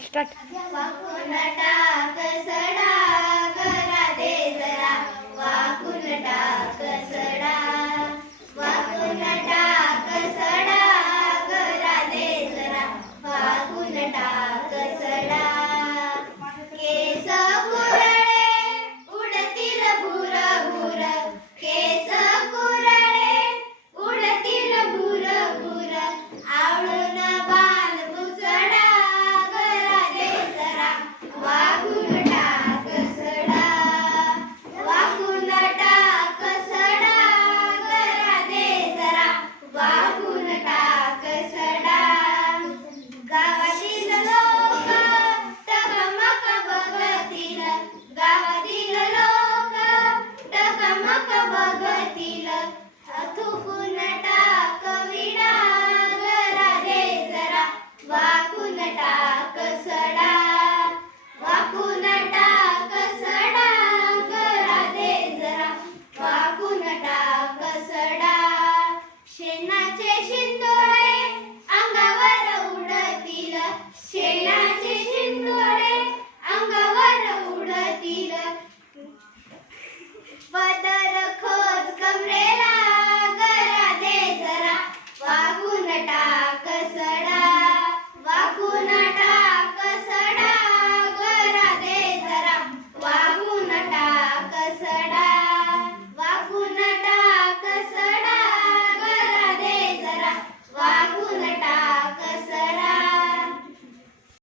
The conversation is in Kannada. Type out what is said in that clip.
Start Father.